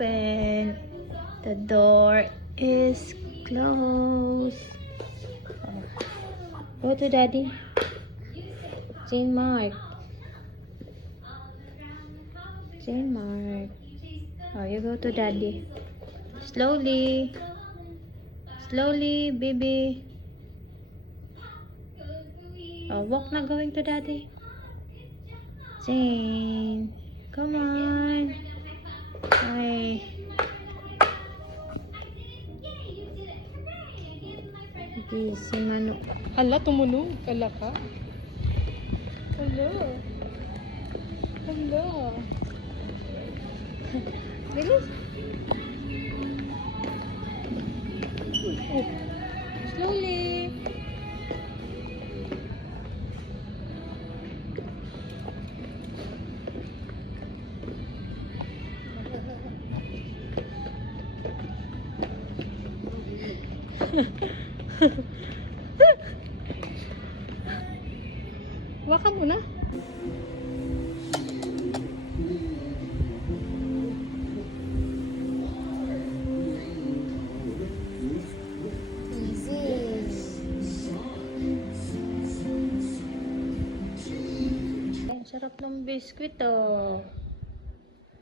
open. The door is closed. Go to daddy. Saint Mark. Saint Mark. Oh, you go to daddy. Slowly. Slowly, baby. Oh, walk na going to daddy. Saint. Come on. Hi. Si Manu. Hala, tumunog. Hala ka. Hala. Hala. Bilis. Oh. Slowly. Waka mo na. Ang sarap ng biskwit, oh.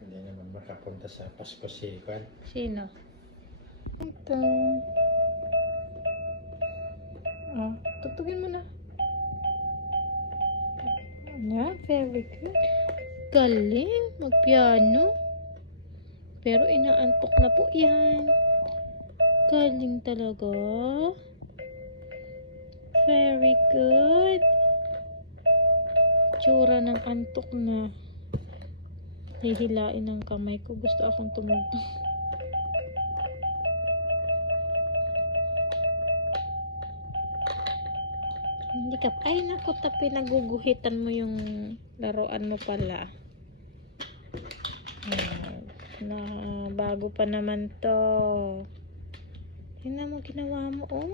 Hindi naman makapunta sa Pasko si Kwan. Sino? Ito. Oh, tutugin mo na. Yeah, very good. Galing. Magpiano. Pero inaantok na po yan. Galing talaga. Very good. Tsura ng antok na. Hihilain ng kamay ko. Gusto akong tumugtog. Hindi ka. Ay, naku, tapi. Naguguhitan mo yung laruan mo pala. Na, bago pa naman to. Tingnan mo, ginawa mo, oh.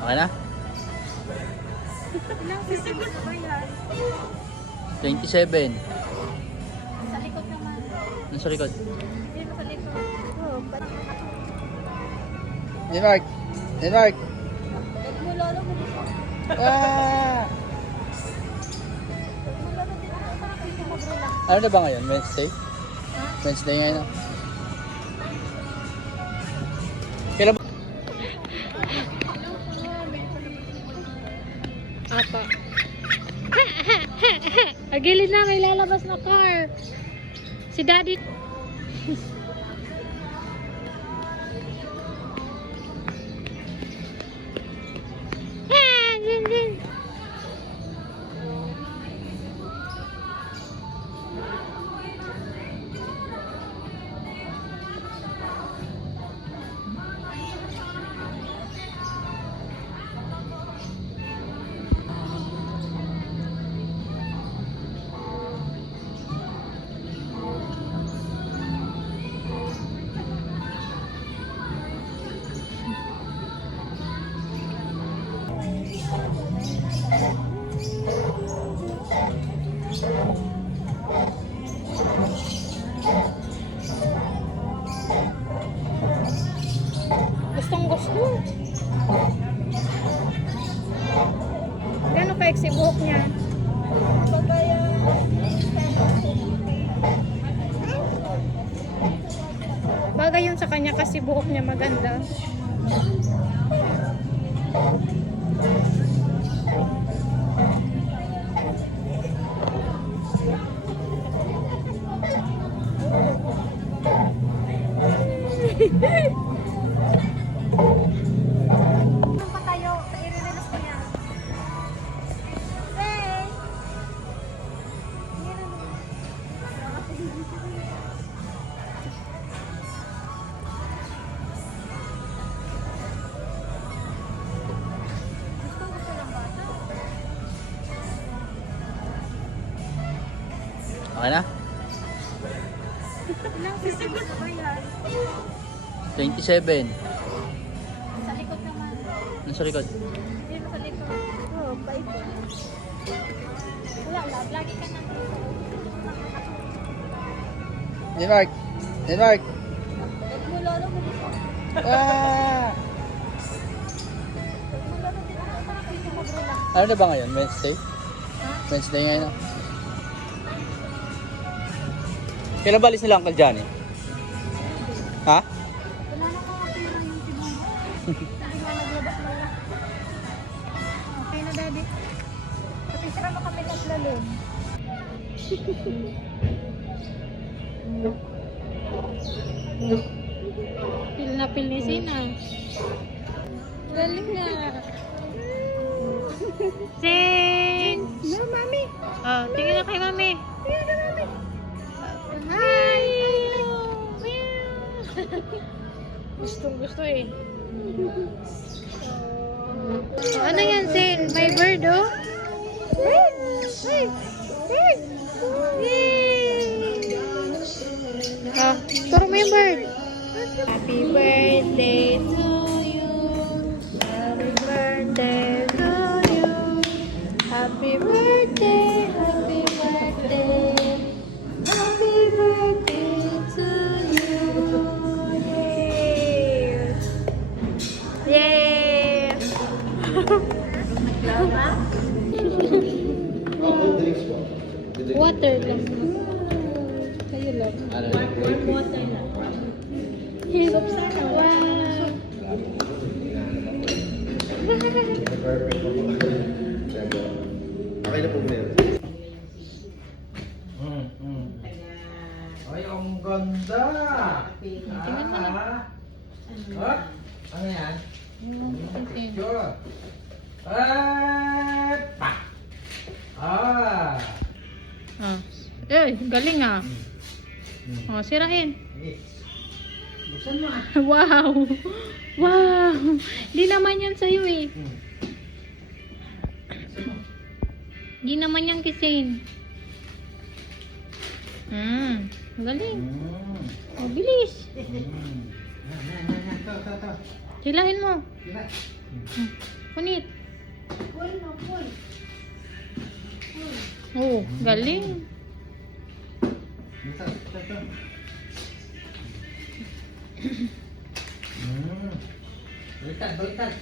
Okay na? Ilang seconds ba yan? 27. Sa likod naman. Nasa likod? Dito sa likod. Oh, Denmark! Denmark! Huwag mo lolo mo dito. Ah! Huwag mo lolo dito. Parang dito mabrula. Ano na ba ngayon? Wednesday? Ha? Wednesday ngayon, no? Kailan ba? Apa. Agilid na, may lalabas na car. Si daddy. sa kanya kasi buhok niya maganda. Nung patayo, i-release ko yan. Hey! Gusto lang bata. Okay na? Ilang sisigil ba yan? 27. Sa likod naman. Nasa likod. Hindi mo sa likod. Oo, bait. Wala, lagi ka nandito. Denmark! Denmark! Huwag mo lolo mo dito. Ah! Huwag mo lolo dito. Parang dito mag-relax. Ano na ba ngayon? Wednesday? Wednesday ngayon na. Kailan balis nila Uncle Johnny? Ha? Wala na kang pera yung tibong. Sabi nga naglabas na lang. Okay na, daddy. Patisira mo kami ng lalong. Pil na pil ni Sina. Galing na. Sin! No, mami. Oh, tingin na kay mami. Tingnan ka, mami. Hi! Gustong gusto eh. Ano yan, Sin? May bird, oh? Bird! Bird! Bird! Yay! Oh, turo mo yung bird. Happy birthday to you. Happy birthday to you. Happy birthday, happy birthday. Happy birthday to you. Yay! Yay! Drinks po. Water lang. Kayo lang. Ano? Water lang. Hirap sana. Wow! Perfect po po. Okay na po ba yun? Ay, ang ganda! Tingnan mo na. Ano yan? Okay. Sure. Pa! Ah! Ah. Eh, galing ah. Oh, sirain. Buksan mo. Wow! Wow! Di naman yan sa'yo eh. Di naman yan kisin. Galing. Oh, bilis. Silahin mo. Kunit. Oh, galing. Baliktad, baliktad.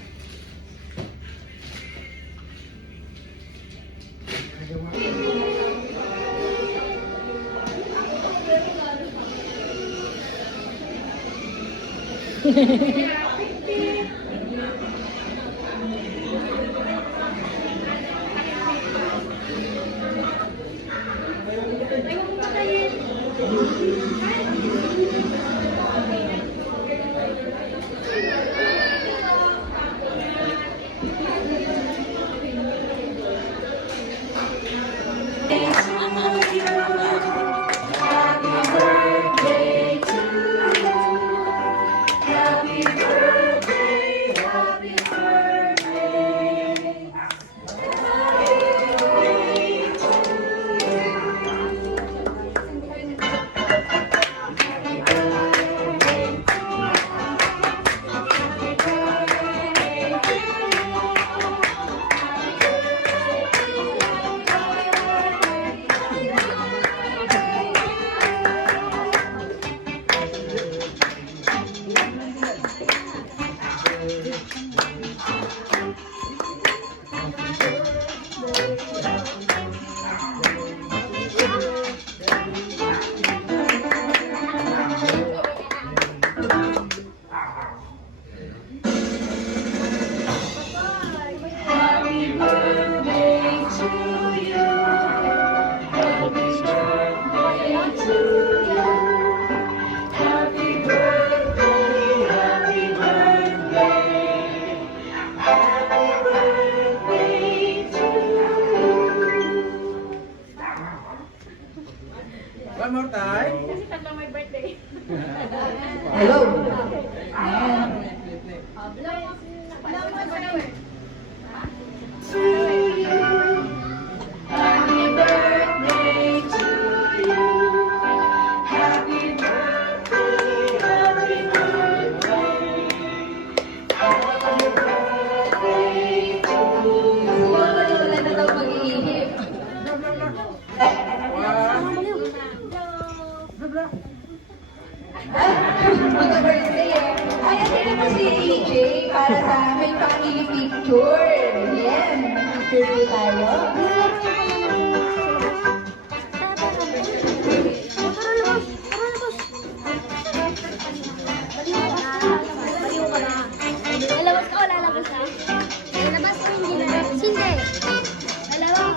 One more time. Kasi tatlong may birthday. Hello. Ayan. Wala mo sa nawe. Mag-birthday eh. Ay, ito naman si AJ para sa may family picture. Yan, mag-picture po tayo. Lalabas ka o lalabas ka? Lalabas o hindi na? Hindi. Lalabas.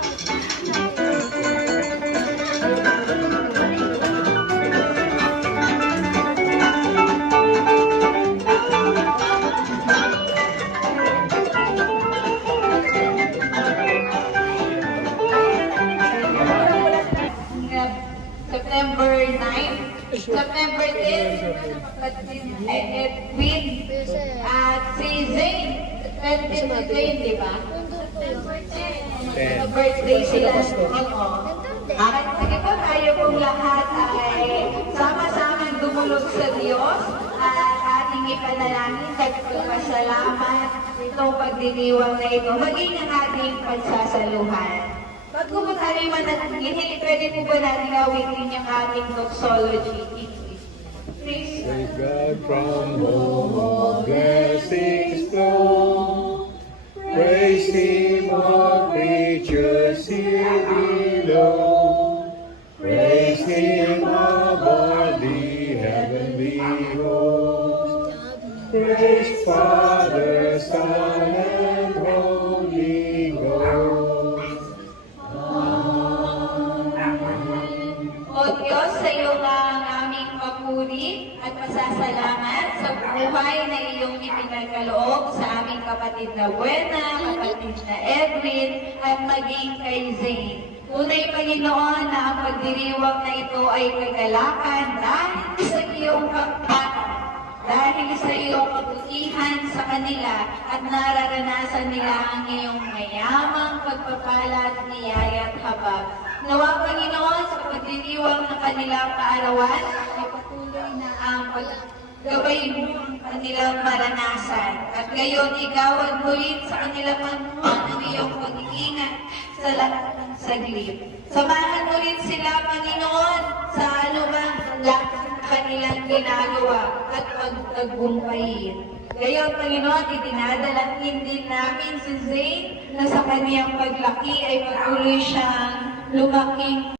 September 9, September 10, Edwin, at si Zane. 20 si Zane, di ba? Birthday sila. Oo. At sige po, tayo pong lahat ay sama-samang dumulog sa Diyos at ating ipanalangin at pagpasalamat itong pagdiriwang na ito, maging ang ating pagsasaluhan. Bago po tayo manatili, pwede po ba natin awitin yung ating doxology? Please. Praise God from whom all blessings flow. Praise Him, all creatures here below. Praise Him above the heavenly host. Praise Father, Son, and Holy Ghost. O Diyos, sa iyo nga ang aming papuri at pasasalamat sa buhay na iyong ipinagkaloob sa aming kapatid na Buena, kapatid na Edwin, at maging kay Zane. Tunay, Panginoon, na ang pagdiriwang na ito ay kagalakan dahil sa iyong pagpapalala, dahil sa iyong kabutihan sa kanila at nararanasan nila ang iyong mayamang pagpapala at niyaya at habag. Nawa, Panginoon, sa pagdiriwang ng kanilang kaarawan, ay patuloy na ang paggabay mo ang kanilang maranasan. At ngayon, ikaw ang mulit sa kanilang manuhan ang iyong pag-iingat sa lahat ng saglit. Samahan mo rin sila, Panginoon, sa anumang lahat ng kanilang ginagawa at pagtagumpayin. Ngayon, Panginoon, itinadalangin din namin si Zane na sa kaniyang paglaki ay patuloy siyang lumaking